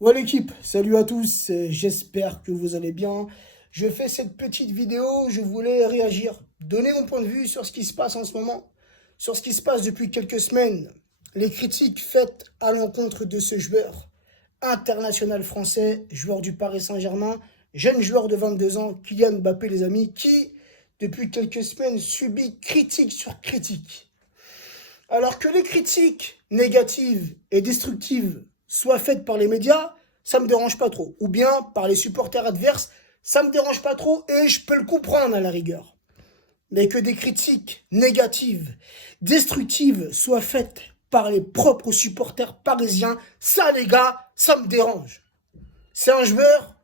Ouais l'équipe, salut à tous, j'espère que vous allez bien. Je fais cette petite vidéo, je voulais réagir, donner mon point de vue sur ce qui se passe en ce moment, sur ce qui se passe depuis quelques semaines, les critiques faites à l'encontre de ce joueur international français, joueur du Paris Saint-Germain, jeune joueur de 22 ans, Kylian Mbappé les amis, qui depuis quelques semaines subit critique sur critique. Alors que les critiques négatives et destructives soient faites par les médias, ça me dérange pas trop. Ou bien par les supporters adverses, ça me dérange pas trop et je peux le comprendre à la rigueur. Mais que des critiques négatives, destructives soient faites par les propres supporters parisiens, ça les gars, ça me dérange. C'est un joueur,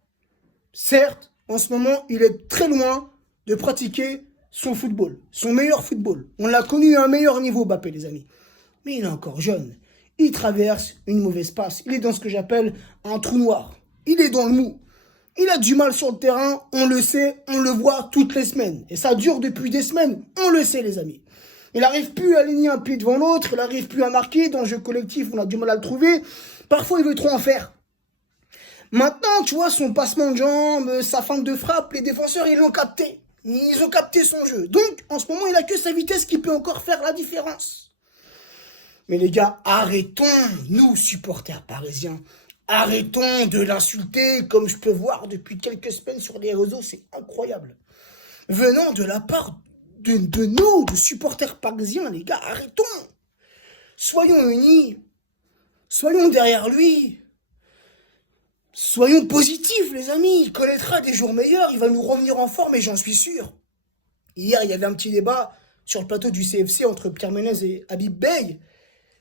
certes, en ce moment, il est très loin de pratiquer son football, son meilleur football. On l'a connu à un meilleur niveau, Mbappé, les amis. Mais il est encore jeune. Il traverse une mauvaise passe. Il est dans ce que j'appelle un trou noir. Il est dans le mou. Il a du mal sur le terrain, on le sait, on le voit toutes les semaines. Et ça dure depuis des semaines, on le sait les amis. Il n'arrive plus à aligner un pied devant l'autre, il n'arrive plus à marquer. Dans le jeu collectif, on a du mal à le trouver. Parfois, il veut trop en faire. Maintenant, tu vois, son passement de jambes, sa feinte de frappe, les défenseurs, ils l'ont capté. Ils ont capté son jeu. Donc, en ce moment, il n'a que sa vitesse qui peut encore faire la différence. Mais les gars, arrêtons, nous, supporters parisiens, arrêtons de l'insulter comme je peux voir depuis quelques semaines sur les réseaux, c'est incroyable. Venant de la part de nous, de supporters parisiens, les gars, arrêtons. Soyons unis, soyons derrière lui. Soyons positifs, les amis. Il connaîtra des jours meilleurs, il va nous revenir en forme et j'en suis sûr. Hier, il y avait un petit débat sur le plateau du CFC entre Pierre Ménez et Habib Beye.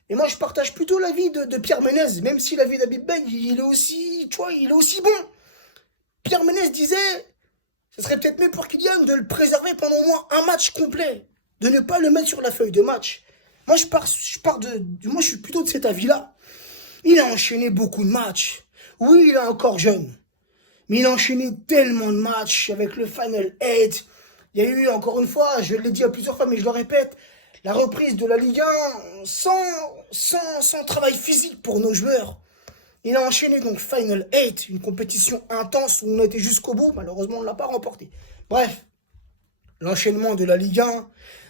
Et moi, je partage plutôt l'avis de Pierre Ménez, même si l'avis d'Habib Beye, il est aussi, tu vois, il est aussi bon. Pierre Ménez disait, ce serait peut-être mieux pour Kylian de le préserver pendant au moins un match complet, de ne pas le mettre sur la feuille de match. Moi, moi, je suis plutôt de cet avis-là. Il a enchaîné beaucoup de matchs. Oui, il est encore jeune. Mais il a enchaîné tellement de matchs avec le Final 8. Il y a eu, encore une fois, je l'ai dit à plusieurs fois, mais je le répète, la reprise de la Ligue 1 sans travail physique pour nos joueurs. Il a enchaîné donc Final 8, une compétition intense où on était jusqu'au bout. Malheureusement, on ne l'a pas remporté. Bref, l'enchaînement de la Ligue 1,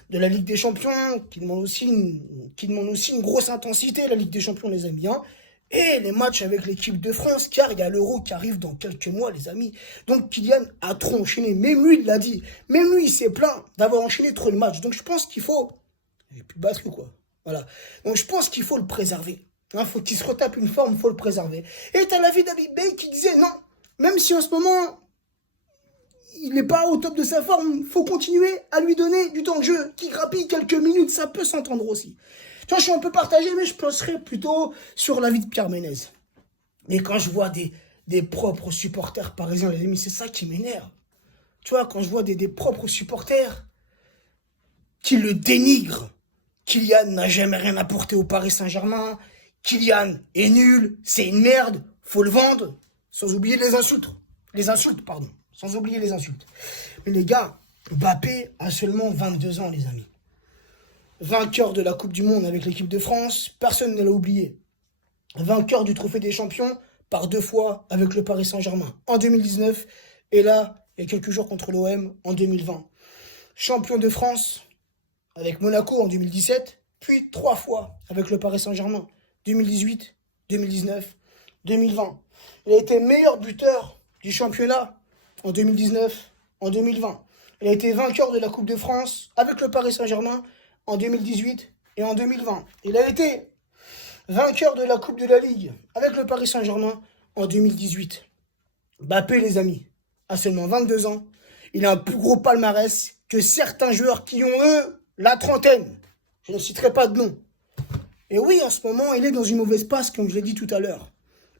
de la Ligue des Champions, qui demande aussi une grosse intensité, la Ligue des Champions, les amis. Hein. Et les matchs avec l'équipe de France, car il y a l'Euro qui arrive dans quelques mois, les amis. Donc Kylian a trop enchaîné. Même lui, il l'a dit. Même lui, il s'est plaint d'avoir enchaîné trop de matchs. Donc je pense qu'il faut... Il n'y a plus de batterie, quoi. Voilà. Donc je pense qu'il faut le préserver. Hein, faut qu'il se retape une forme, il faut le préserver. Et t'as l'avis d'Habib Beye qui disait non, même si en ce moment il n'est pas au top de sa forme, il faut continuer à lui donner du temps de jeu, qui grappille quelques minutes, ça peut s'entendre aussi. Tu vois, je suis un peu partagé, mais je penserais plutôt sur l'avis de Pierre Ménez. Mais quand je vois des propres supporters parisiens, les amis, c'est ça qui m'énerve. Tu vois, quand je vois des propres supporters qui le dénigrent, Kylian n'a jamais rien apporté au Paris Saint-Germain, Kylian est nul, c'est une merde, faut le vendre, sans oublier les insultes. Les insultes, pardon. Sans oublier les insultes. Mais les gars, Mbappé a seulement 22 ans, les amis. Vainqueur de la Coupe du Monde avec l'équipe de France, personne ne l'a oublié. Vainqueur du Trophée des Champions par 2 fois avec le Paris Saint-Germain en 2019 et là, il y a quelques jours contre l'OM en 2020. Champion de France avec Monaco en 2017, puis 3 fois avec le Paris Saint-Germain, 2018, 2019, 2020. Il a été meilleur buteur du championnat en 2019, en 2020. Il a été vainqueur de la Coupe de France avec le Paris Saint-Germain en 2018 et en 2020. Il a été vainqueur de la Coupe de la Ligue avec le Paris Saint-Germain en 2018. Mbappé, les amis, a seulement 22 ans. Il a un plus gros palmarès que certains joueurs qui ont, eux, la trentaine. Je ne citerai pas de nom. Et oui, en ce moment, il est dans une mauvaise passe, comme je l'ai dit tout à l'heure.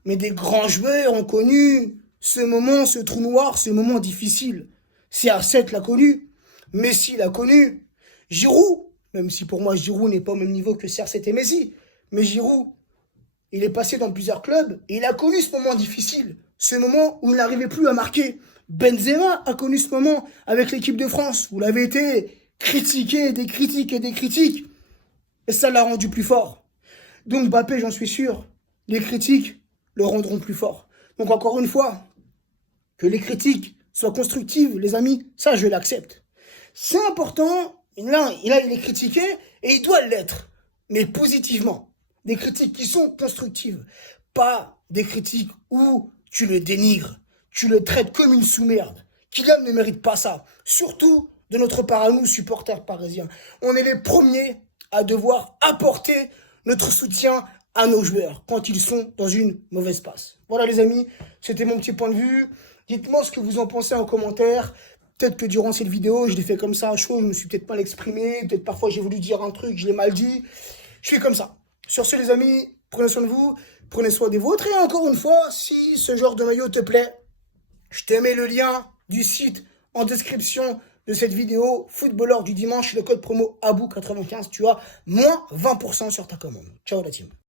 Mais des grands joueurs ont connu ce moment, ce trou noir, ce moment difficile. CR7 l'a connu, Messi l'a connu, Giroud, même si pour moi Giroud n'est pas au même niveau que CR7 et Messi, mais Giroud, il est passé dans plusieurs clubs et il a connu ce moment difficile, ce moment où il n'arrivait plus à marquer. Benzema a connu ce moment avec l'équipe de France, où il avait été critiqué, des critiques et des critiques, et ça l'a rendu plus fort. Donc Mbappé, j'en suis sûr, les critiques, le rendront plus fort. Donc encore une fois, que les critiques soient constructives, les amis, ça je l'accepte. C'est important, là il est critiqué et il doit l'être, mais positivement. Des critiques qui sont constructives, pas des critiques où tu le dénigres, tu le traites comme une sous-merde. Kylian ne mérite pas ça, surtout de notre part à nous, supporters parisiens. On est les premiers à devoir apporter notre soutien à nos joueurs quand ils sont dans une mauvaise passe. Voilà les amis, c'était mon petit point de vue. Dites-moi ce que vous en pensez en commentaire. Peut-être que durant cette vidéo, je l'ai fait comme ça à chaud, je me suis peut-être pas exprimé, peut-être parfois j'ai voulu dire un truc, je l'ai mal dit. Je suis comme ça. Sur ce les amis, prenez soin de vous, prenez soin des vôtres et encore une fois, si ce genre de maillot te plaît, je te mets le lien du site en description de cette vidéo. Footballeur du dimanche, le code promo ABOU95, tu as moins 20% sur ta commande. Ciao la team.